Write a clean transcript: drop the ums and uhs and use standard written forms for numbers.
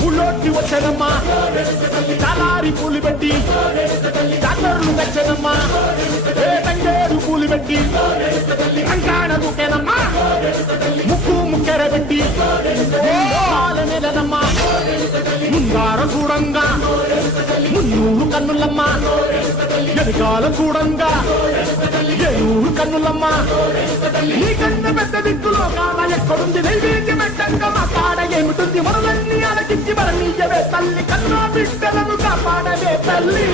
పుల్లోకి వచ్చేదమ్మా చాలారి పూలు పెట్టి డాక్టర్లు తెచ్చేదమ్మా ఏ తంగేరు పూలు పెట్టి కంకాణ దూకేనమ్మా ముక్కు ముక్కెర పెట్టి నెలదమ్మా ముందార చూడంగా మున్నూరు కన్నులమ్మా ఎనకాల చూడంగా ఏనూరు కన్నులమ్మా నీ కన్ను పెద్ద దిక్కులో కాన ఎక్కడుంది నైవేద్యం పెట్టంగా మా కాడ ఏమిటుంది మనలన్నీ అలకించి మరణీయవే తల్లి కన్నా బిడ్డలను కాపాడవే తల్లి